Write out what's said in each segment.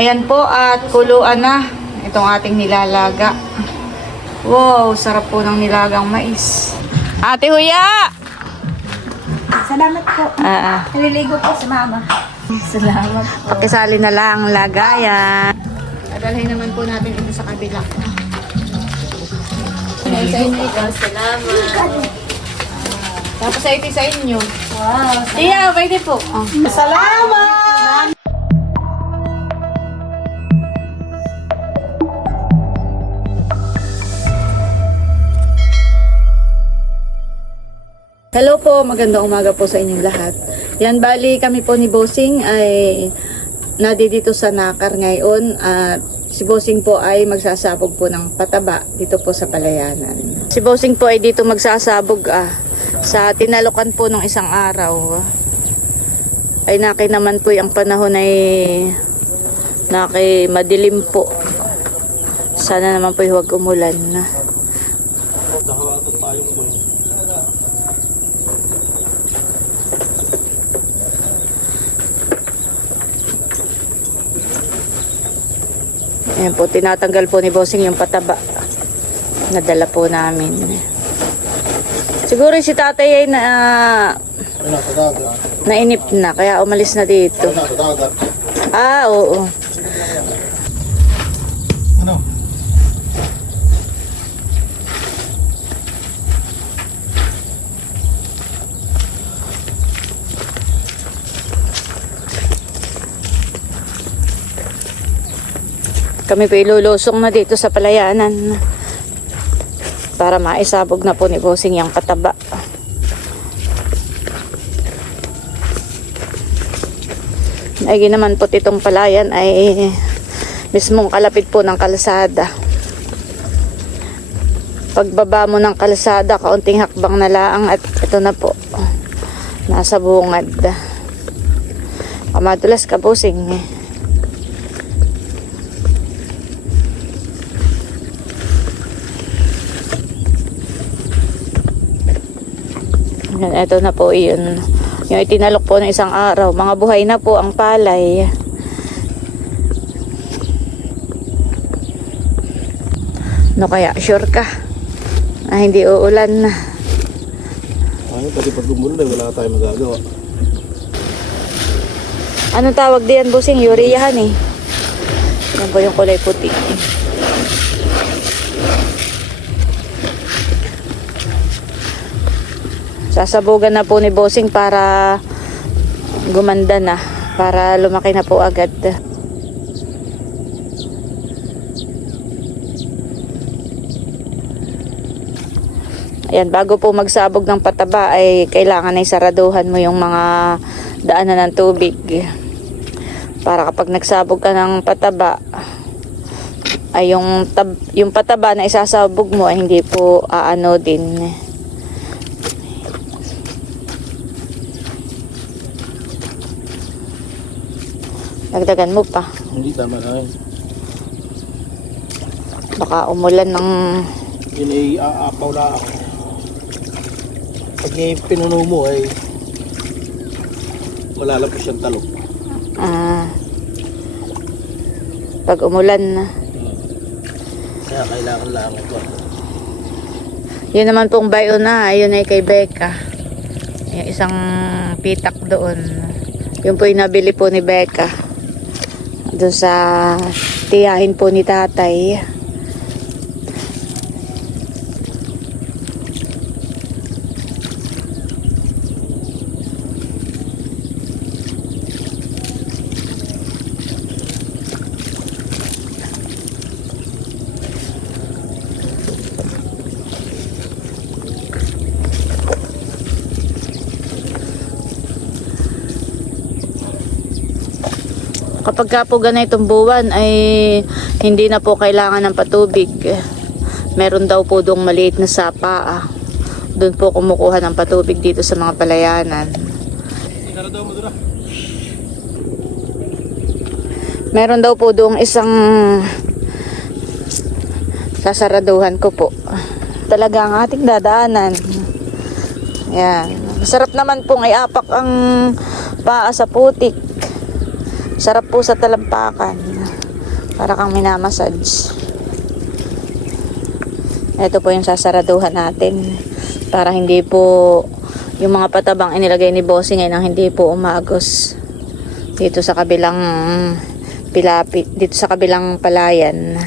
Ayan po at kuluan na itong ating nilalaga. Wow, sarap po ng nilagang mais. Ate Huya! Salamat po. Naliligo po sa mama. Salamat po. Pakisali na lang ang lagayan. Dadalhin naman po natin ito sa kabila. Sa inyo ikaw, salamat. Tapos sa ito sa inyo. Wow. Iya, pwede po. Oh. Salamat! Hello po, magandang umaga po sa inyong lahat. Yan, bali kami po ni Bossing ay dito sa Nakar ngayon at si Bossing po ay magsasabog po ng pataba dito po sa Palayanan. Si Bossing po ay dito magsasabog sa tinalukan po ng isang araw. Ay naki naman po yung panahon ay naki madilim po. Sana naman po huwag umulan na. Ayan po, tinatanggal po ni Bossing yung pataba. Nadala po namin. Siguro si tatay ay nainip na, kaya umalis na dito. Oo. Ano? Kami po ilulusong na dito sa Palayanan para maisabog na po ni Bossing yung pataba. Ay naman po itong palayan ay mismong kalapit po ng kalsada. Pagbaba mo ng kalsada, kaunting hakbang na laang at ito na po. Nasa bungad. Kamadulas ka, Bossing. Ito na po yun. Yung itinalok po ng isang araw. Mga buhay na po ang palay. No kaya, sure ka? Hindi uulan na. Ay, pati pag umulan wala tayong magagawa. Anong tawag diyan, Bossing? Ureahan eh. Yan po yung kulay puti. Sasabugan na po ni Bossing para gumanda na, para lumaki na po agad. Ayan, bago po magsabog ng pataba ay kailangan ay saraduhan mo yung mga daanan ng tubig. Para kapag nagsabog ka ng pataba ay yung pataba na isasabog mo ay hindi po aano din. Dagdagan mo pa. Hindi tama na yun. Baka umulan ng... Yun ay aapaw na ako. Pag pinuno mo ay malalapos yung talok. Pag umulan na. Kaya kailangan lang ito. Yun naman pong bayo na. Yun ay kay Becca. Yung isang pitak doon. Yun po yung nabili po ni Becca. Doon sa tiyahin po ni tatay. Kapag ka po ganitong buwan ay hindi na po kailangan ng patubig. Meron daw po doong maliit na sapa. Doon po kumukuha ng patubig dito sa mga palayanan. Meron daw po doong isang sasaraduhan ko po. Talaga ang ating dadaanan. Yan. Masarap naman pong iapak ang paa sa putik. Sarap po sa talampakan. Para kang minamassage. Ito po yung sasaraduhan natin. Para hindi po yung mga patabang inilagay ni Bossing ay nang hindi po umagos. Dito sa kabilang dito sa kabilang palayan.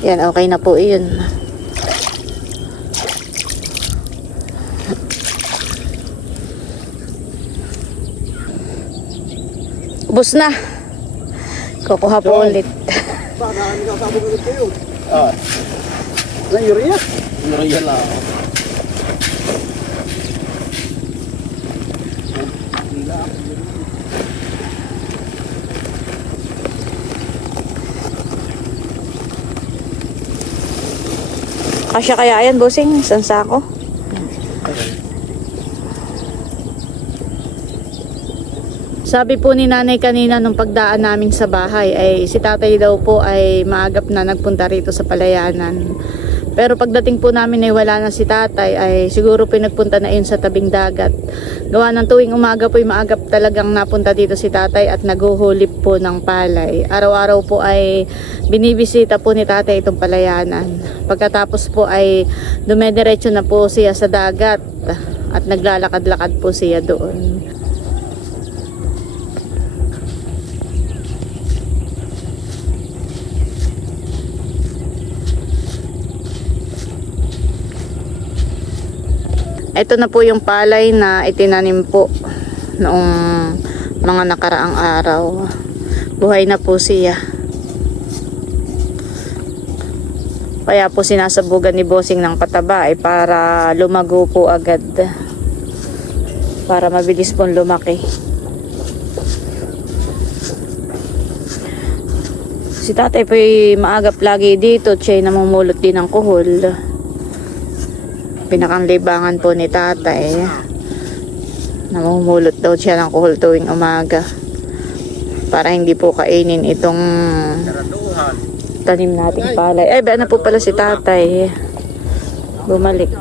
Yan, okay na po yun. Ubus na. Kukuha po ulit. Ah. Ano urea? Urea lang. Kasya kaya yan, Bossing? Isang sako? Sabi po ni nanay kanina nung pagdaan namin sa bahay ay si tatay daw po ay maagap na nagpunta rito sa palayanan. Pero pagdating po namin ay wala na si tatay ay siguro po nagpunta na yun sa tabing dagat. Gawa ng tuwing umaga po ay maagap talagang napunta dito si tatay at naghuhulip po ng palay. Araw-araw po ay binibisita po ni tatay itong palayanan. Pagkatapos po ay dumediretso na po siya sa dagat at naglalakad-lakad po siya doon. Ito na po yung palay na itinanim po noong mga nakaraang araw. Buhay na po siya. Kaya po sinasabugan ni Bossing ng pataba ay para lumago po agad. Para mabilis pong lumaki. Si tatay po ay maagap lagi dito. Siya ay namumulot din ng kuhol. Pinakang libangan po ni tatay. Namumulot daw siya ng kuhol tuwing umaga. Para hindi po kainin itong tanim nating palay. Ay, ba na po pala si tatay. Bumalik.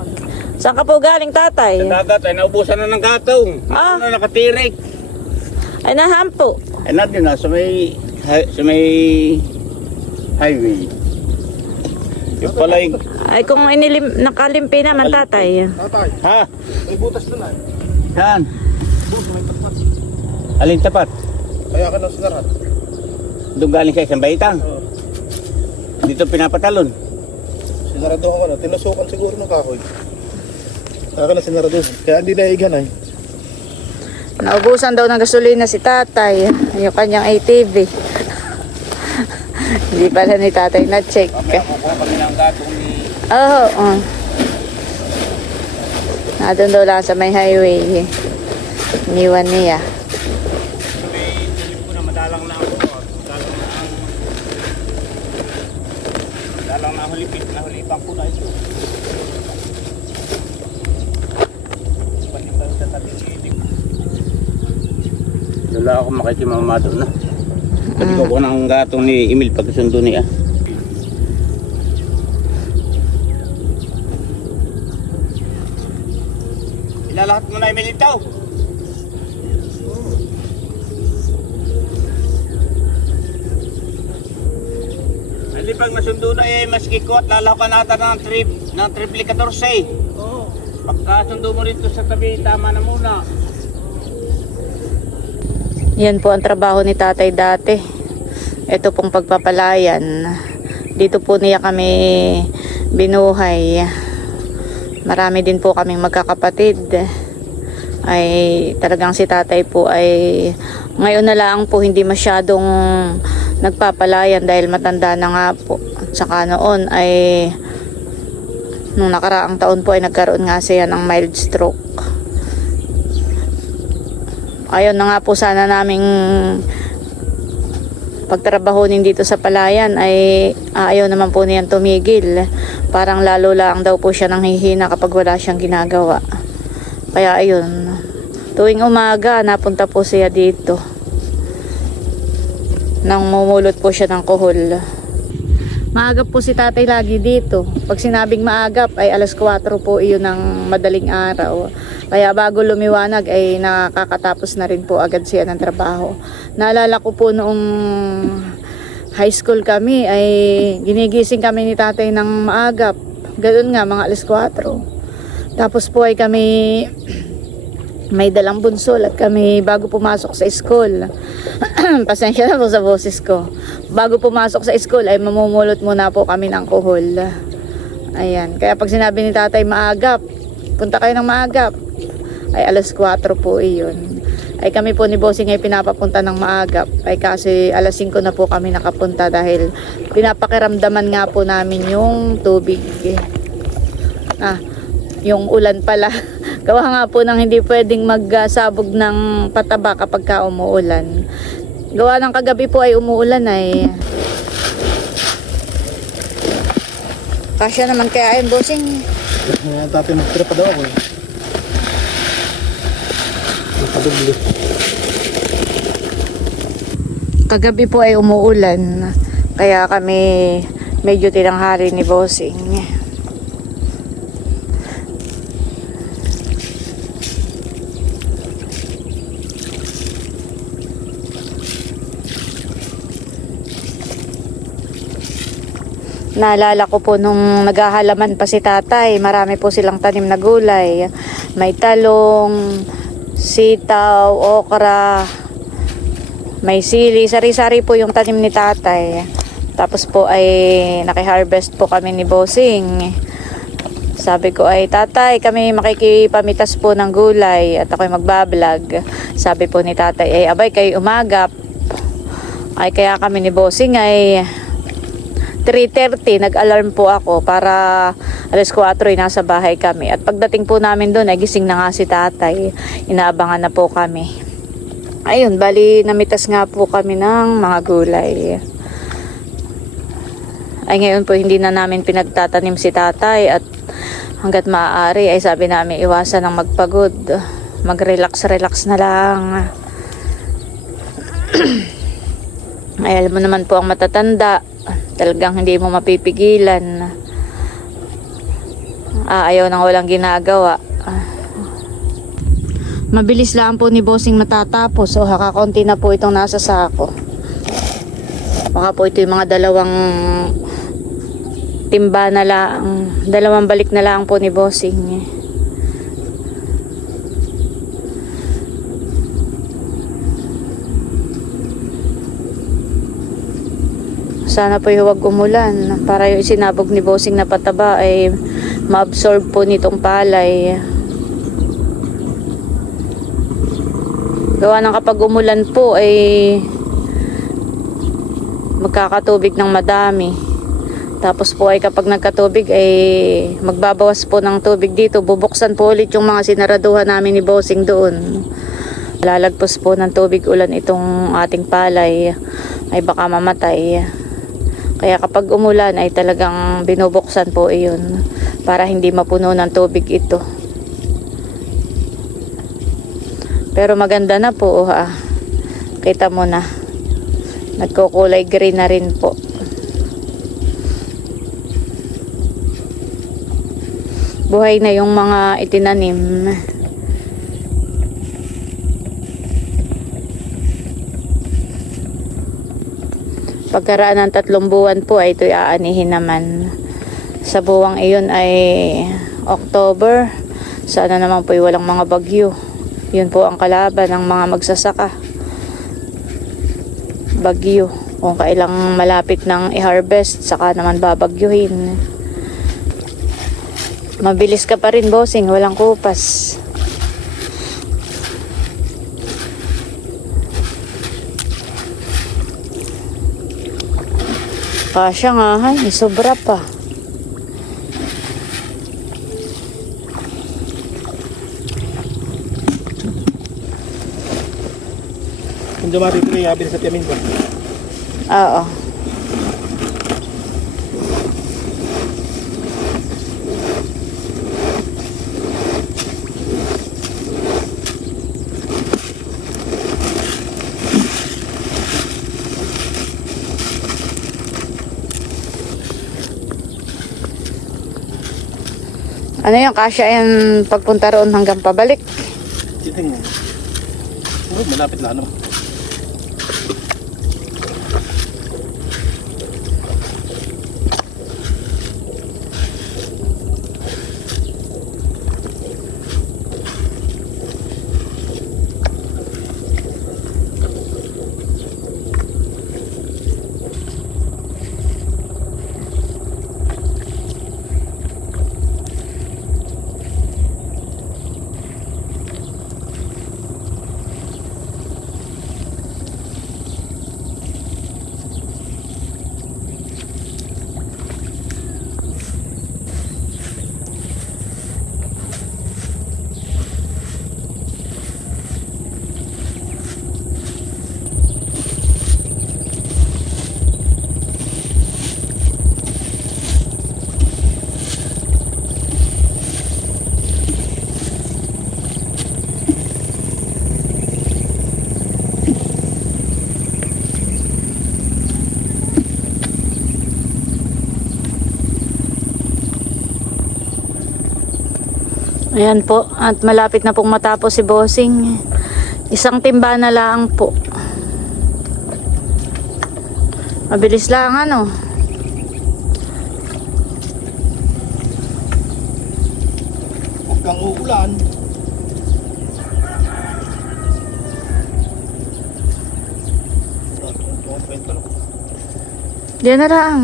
Saan ka po galing, tatay? Sa dagat ay naubusan na ng gatong. Ah. Ano na nakatirik. Ay, nahampo. Ay nandun na sa may highway. Yung pala yung... Ay, kung nakalimpi naman, tatay. Tatay. Ha? May butas doon ay. Saan? May tapat. Alin tapat? Kaya ka nang sinarat. Doon galing sa isang baitang? Oo. Dito pinapatalon? Sinaraduhan ko na. Tinusukan siguro ng kahoy. Kaya ka nang sinaraduhan. Kaya hindi naigan ay. Naubusan daw ng gasolina si tatay. Yung kanyang ATV. Hindi pala ni tatay na-check. Mamaya kukuha kami ng gatong ni... Oo. Doon daw lang sa may highway. Iniwan niya. May dilim ko na madalang na ako. Madalang na hulipit. Nahulipan ko na ito. Pati ba sa tabing itik? Wala ako makikimamado na. Pati ko ng gatong ni Emil pagkasundo niya. Ilalahat mo na Emil ito. Hindi pag nasundo na maski ko at lalaw ka nata ng triple 14. Oo. Pagkasundo mo rito sa tabi, tama na muna. Yan po ang trabaho ni tatay dati. Ito pong pagpapalayan. Dito po niya kami binuhay. Marami din po kaming magkakapatid. Ay talagang si tatay po ay ngayon na lang po hindi masyadong nagpapalayan dahil matanda na nga po. At saka noon ay nung nakaraang taon po ay nagkaroon nga siya ng mild stroke. Ayaw na nga po sana naming pagtrabahonin dito sa palayan ay ayaw naman po niyan tumigil. Parang lalo lang daw po siya nanghihina kapag wala siyang ginagawa. Kaya ayun, tuwing umaga napunta po siya dito. Nang mumulot po siya ng kuhol. Maagap po si tatay lagi dito. Pag sinabing maagap ay alas 4 po iyon ng madaling araw. Kaya bago lumiwanag ay nakakatapos na rin po agad siya ng trabaho. Naalala ko po noong high school kami ay ginigising kami ni tatay ng maagap. Ganoon nga, mga alas 4. Tapos po ay kami may dalang bunsol at kami bago pumasok sa school. Pasensya na po sa boses ko. Bago pumasok sa school ay mamumulot muna po kami ng kuhol. Ayan. Kaya pag sinabi ni tatay maagap, punta kayo ng maagap, ay alas 4 po iyon. Ay kami po ni Bossing ay pinapapunta ng maagap. Ay kasi alas 5 na po kami nakapunta dahil pinapakiramdaman nga po namin yung tubig. Yung ulan pala. Gawa nga po ng hindi pwedeng magsabog ng pataba kapag ka umuulan. Gawa ng kagabi po ay umuulan ay. Kasya naman kaya ayun, Bossing. Tatay magtira pa daw ako eh. Nakadubli. Kagabi po ay umuulan. Kaya kami medyo tinanghali ni Bossing. Naalala ko po nung naghahalaman pa si tatay, marami po silang tanim na gulay. May talong, sitaw, okra, may sili. Sari-sari po yung tanim ni tatay. Tapos po ay nakiharvest po kami ni Bossing. Sabi ko ay tatay, kami makikipamitas po ng gulay at ako'y magbablog. Sabi po ni tatay ay abay kayo umagap. Ay kaya kami ni Bossing ay 3:30 nag-alarm po ako para alas 4 ay nasa bahay kami. At pagdating po namin doon ay gising na nga si tatay. Inaabangan na po kami. Ayun, bali namitas nga po kami ng mga gulay. Ay ngayon po hindi na namin pinagtatanim si tatay at hanggat maaari ay sabi namin iwasan ng magpagod. Mag-relax-relax na lang. Ay alam mo naman po ang matatanda. Talagang hindi mo mapipigilan. Ayaw nang walang ginagawa. Mabilis lang po ni Bossing matatapos. So kakaunti na po itong nasa sako. Baka po ito yung mga dalawang timba na lang. Dalawang balik na lang po ni Bossing. Sana po huwag umulan para yung isinabog ni Bossing na pataba ay ma-absorb po nitong palay. Gawa ng kapag umulan po ay magkakatubig ng madami. Tapos po ay kapag nagkatubig ay magbabawas po ng tubig dito. Bubuksan po ulit yung mga sinaraduhan namin ni Bossing doon. Lalagpos po ng tubig ulan itong ating palay ay baka mamatay. Kaya kapag umulan ay talagang binubuksan po iyon para hindi mapuno ng tubig ito. Pero maganda na po Kita mo na. Nagkukulay green na rin po. Buhay na yung mga itinanim. Pagkaraan ng 3 buwan po ay ito'y aanihin naman. Sa buwang iyon ay October. Sana naman po ay walang mga bagyo. Yun po ang kalaban ng mga magsasaka. Bagyo. Kung kailang malapit ng i-harvest, saka naman babagyuhin. Mabilis ka pa rin, Bossing. Walang kupas. Kasya nga, sobra pa. Kung dumati ito yung sa tiyamin ko. Oo. Ano yung kasya yan pagpunta roon hanggang pabalik? Titingnan. Uy, malapit na ano. Ayan po, at malapit na pong matapos si Bossing. Isang timba na lang po. Mabilis lang ano. Huwag kang uulan. Diyan na lang.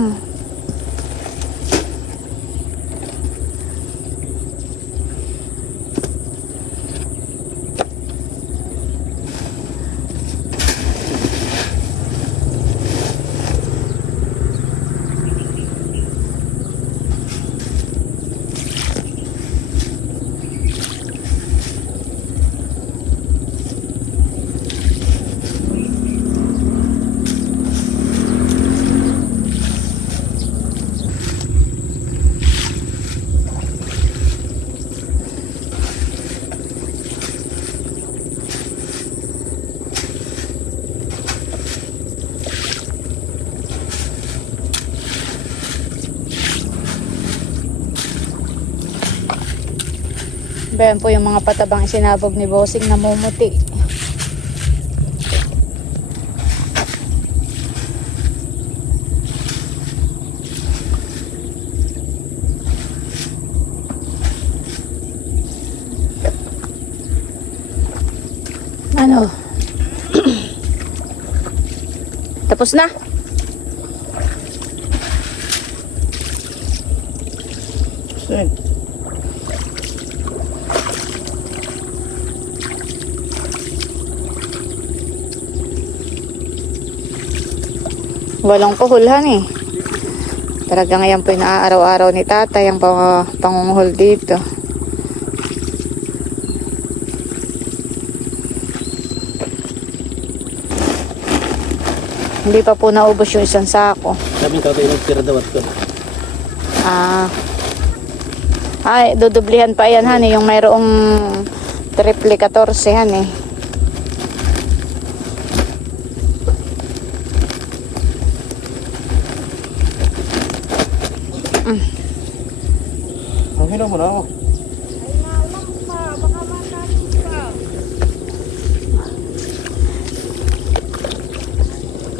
Bayan po yung mga patabang isinabog ni Bossing na mumuti. Ano? Tapos na? Saan? Walang kuhulhan eh. Talaga ngayon po inaaraw-araw ni tatay ang pangunguhol dito. Hindi pa po naubos yung isang sako. Sabi ka tayo nagtira daw at ko. Ay, dudublihan pa yan han eh. Yung mayroong triple 14 han eh. Ang hinaw mo na ako.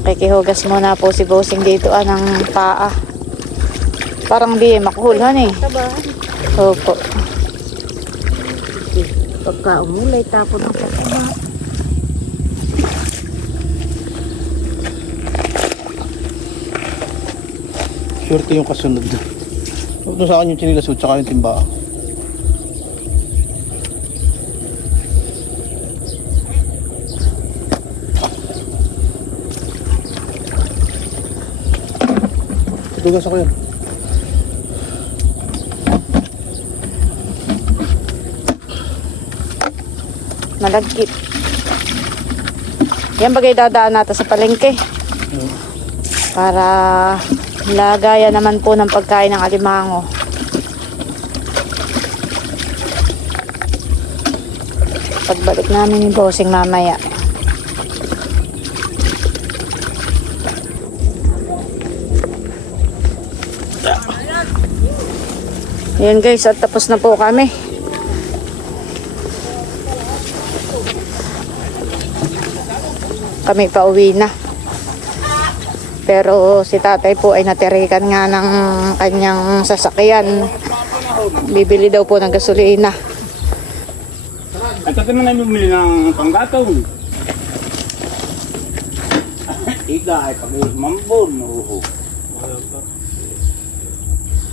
Kikihugas muna po si Bossing dito ng paa. Parang di makuhulhan eh. Opo. Pagka umulay tapon ng pataba. Swerte yung kasunod. Ito sa akin yung chinilas at saka yung timba. Tugas ako yun. Malagkit. Yan bagay dadaan natin sa palengke. Para lagayan naman po ng pagkain ng alimango. Pagbalik namin ni Bossing mamaya. Ayan guys, at tapos na po kami. Kami pa uwi na. Pero si tatay po ay natirikan nga ng kanyang sasakyan. Bibili daw po ng gasolina. At ito na bumili ng panggatong. Iga ay pag-mambon.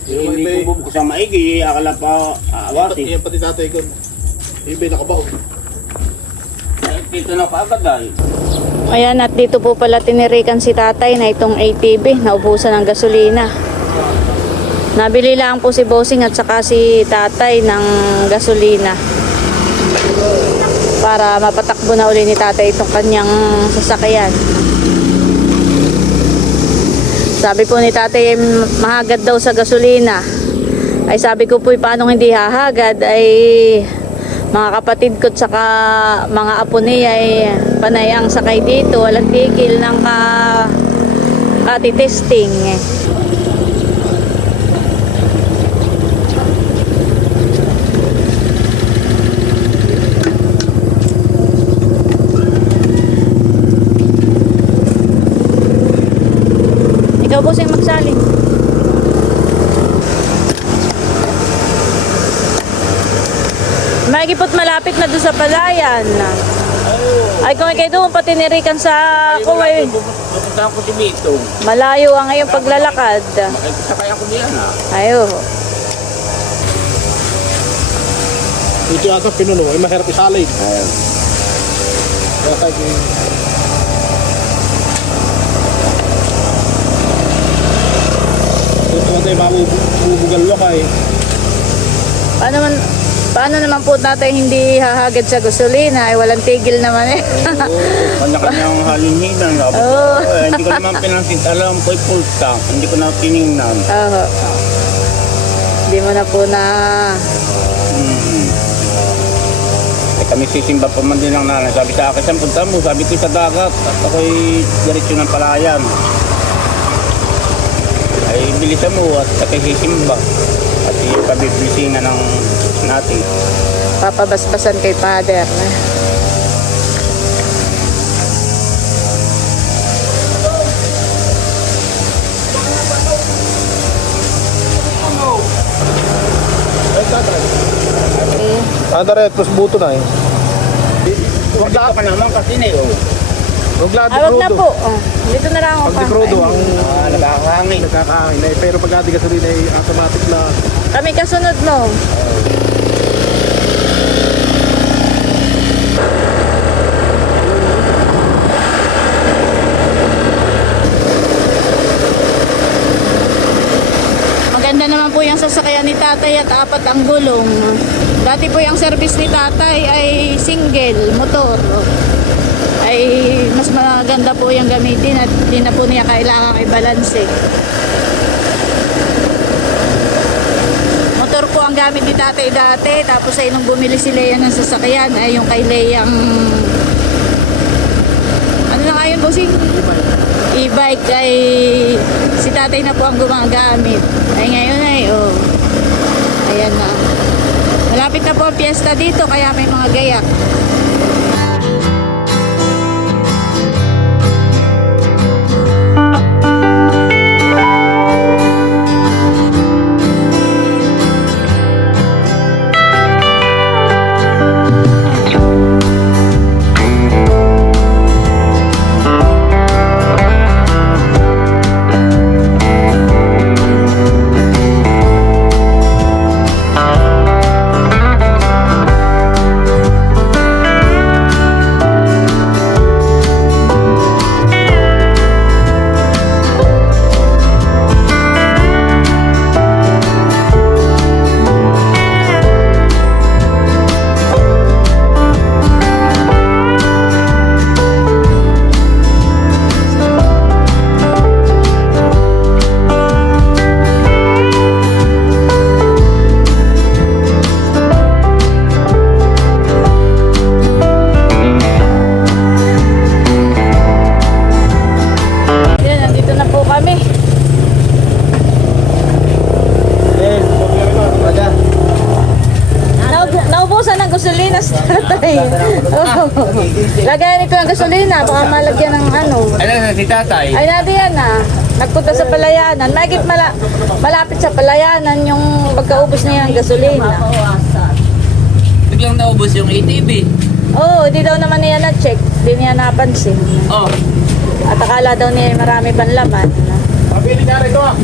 Hindi ko bubukas ang maigi. Akala pa awasi. Yan pati tatay ko. Ibig nakabaho. Dito na kaagad ay. Ayan, at dito po pala tinirikan si tatay na itong ATV, naubusan ng gasolina. Nabili lang po si Bossing at saka si tatay ng gasolina para mapatakbo na uli ni tatay itong kanyang sasakyan. Sabi po ni tatay mahagad daw sa gasolina. Ay sabi ko po, paano hindi hahagad? Ay mga kapatid ko at saka mga apo niya ay panay ang sakay dito, walang tigil ng katitesting. Ikaw po siyang magsaling. Magipot malapit na doon sa palayan. Ay kung kayo doon pati nirikan sa kuway. Pupunta ako si Bito. Malayo ang iyong paglalakad. Makikisakay ako diyan Ayo. Ito yata pinuno. Ay mahirap isalay. Kaya tayo ito tayo mabubugalwa ka eh. Paano naman po natin hindi hahagad sa gasolina? Ay walang tigil naman eh. Kanya-kanyang halinhinan. Oo. Hindi ko naman pinansin. Alam ko full tank. Hindi ko na tinignan. Oo. Hindi mo na po na... Ay kami sisimba pa man din ng nanay. Sabi sa akin, saan punta mo? Sabi ko sa dagat. At ako'y diretso ng palayan. Ay bilisan mo at ako'y sisimba. At yung pabiblisingan ng natin. Papabasbasan kay father. Andare, tapos buto na eh. Huwag ka naman kasi na yun. Huwag lahat Ay, wag na po. Oh, dito na lang ako Pag dekrodo, ang Nakakahangin. nakakaangin eh. Pero pag ati gasolina ay automatic na. Kami kasunod mo. Maganda naman po yung sasakyan ni tatay at 4 ang gulong. Dati po yung service ni tatay ay single motor. Ay mas maganda po yung gamitin at hindi na po niya kailangang i-balance eh. Motor po ang gamit ni tatay dati, tapos ay nung bumili si Leia ng sasakyan ay yung kay Leia ang ano na nga yun, bossing? E-bike ay si tatay na po ang gumagamit. Ay ngayon ay ayan na. Malapit na po ang piyesta dito kaya may mga gayak. Ay, oh. Lagayan ito ng gasolina, baka malagyan ng ano. Ano na si tatay? Ay, natin yan nagpunta sa palayanan. Mahigit malapit sa palayanan yung pagkaubos niya ng gasolina. Biglang naubos yung ATV. Oo, hindi daw naman niya na-check. Hindi niya napansin. Oh. At akala daw niya marami pang laman. Pabili na rin ito ah.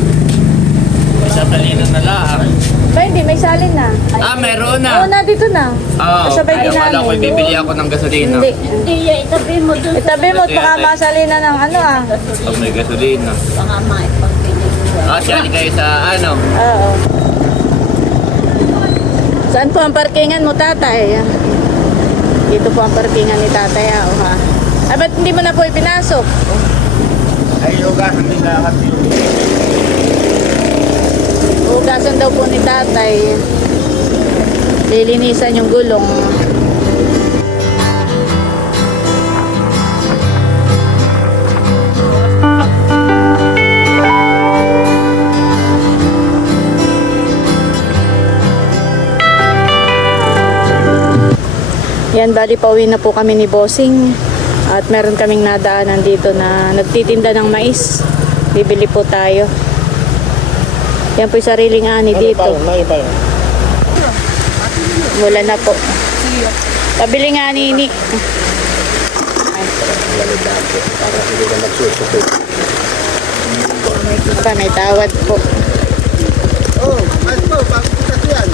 Sa talino na lang. Ba, hindi, may salin na. Ah, meron Oo, na. dito na. Oo. Kasabay din Akala ko namin. bibili ako ng gasolina. Hindi. Hindi, itabi mo dun. Itabi mo at baka masalina ng ano Pag may gasolina. Baka maipagpili. Siyali kayo sa ano. Oo. Saan po ang parkingan mo, tatay? Dito po ang parkingan ni tatay, ha? Ay, ba't hindi mo na po ipinasok? Ay, hugasan din lahat yun. Hugasan daw po ni tatay. Lilinisan yung gulong. Yan, bali pauwi na po kami ni Bossing. At meron kaming nadaanan dito na nagtitinda ng mais. Bibili po tayo. Yan po yung sariling ani dito. Wala na po. Pabili nga nini. Pa, may tawad po. Oh, mas po, bakit kasi yan?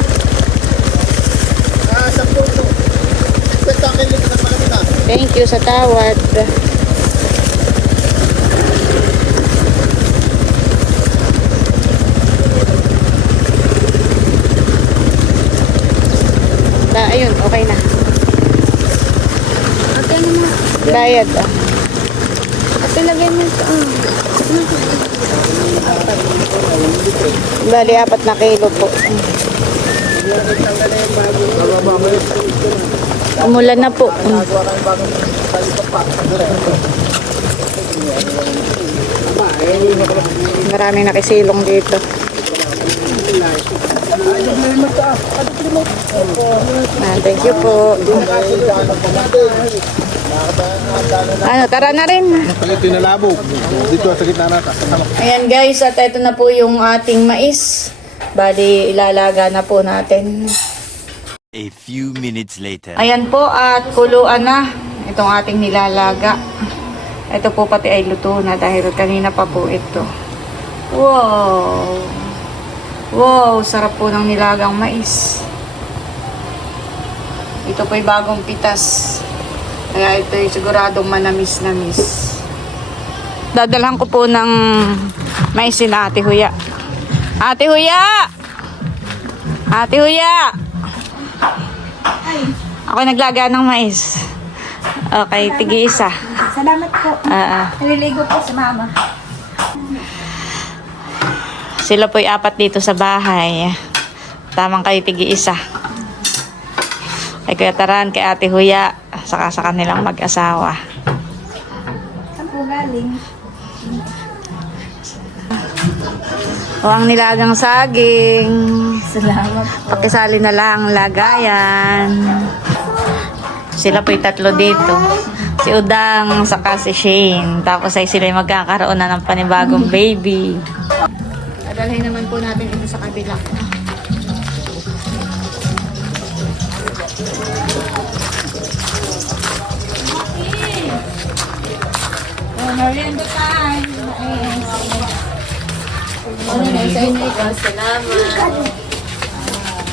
Sa puso. Kwenta kayo dito sa kanila. Thank you sa tawad. Ayun, okay na. Bayad ah. Lagay mo ito. Bali, 4 na kilo po. Umulan na po. Maraming nakisilong dito. Thank you po. Ano, tara na rin. Ito yung nalabog. Dito sa gitna natin. Ayan guys, at ito na po yung ating mais. Bali, ilalaga na po natin. A few minutes later. Ayan po, at kuluan na itong ating nilalaga. Ito po pati ay luto na dahil kanina pa po ito. Wow! Wow, sarap po ng nilagang mais. Ito po ay bagong pitas. Kaya ito ay siguradong manamis-namis. Dadalhan ko po ng mais si Ate Huya. Ate Huya! Ate Huya! Ako naglaga ng mais. Okay, tig-isa. Salamat po. Naliligo po si mama. Sila po'y 4 dito sa bahay. Tamang kayo tig-isa. Kay Kuya Taran, kay Ate Huya, saka sa kanilang mag-asawa. Saan po galing? O ang nilagang saging. Salamat po. Pakisali na lang ang lagayan. Sila po'y 3 dito. Si Udang, saka si Shane. Tapos ay sila magkakaroon na ng panibagong baby. Adalhin naman po natin ito sa kabila. Merienda time. Sa inyo. Salamat.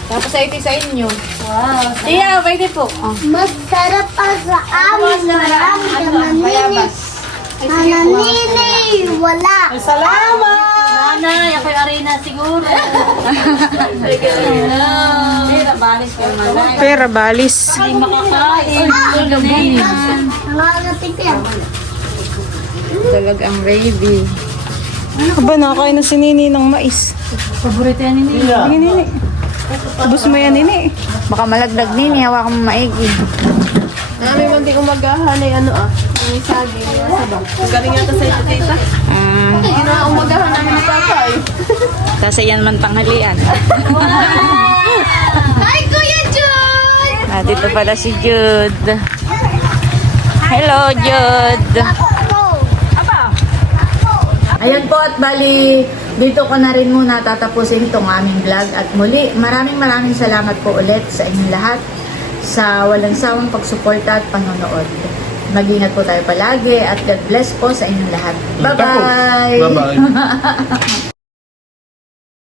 Tapos ay ito sa inyo. Wow. Tiya, pwede po. Oh. Masarap pa sa amin. Marami naman ninis. Nananini, wala. Nanay, ako'y arena siguro. Pera balis po manay. Pera balis. Ay, makakain. Nangangating ko yan. Talagang baby. Aba, nakakain na si Nini ng mais. Paborito yan ni Sige, Nini. Ubus mo yan, Nini. Baka malagdag din, hawakan mo maigi. Namin man di umagahan ay ano yung saging. Galing yata sa ito, tita. Umagahan namin ni Papa eh. Kasi yan man tanghalian. Hi, Kuya John! Dito pala si Jude. Hello, Jude. Ayan po at bali, dito ko na rin muna tatapusin itong aming vlog. At muli, maraming salamat po ulit sa inyong lahat sa walang sawang pagsuporta at panonood. Mag-ingat po tayo palagi at God bless po sa inyong lahat. Bye-bye! Bye-bye.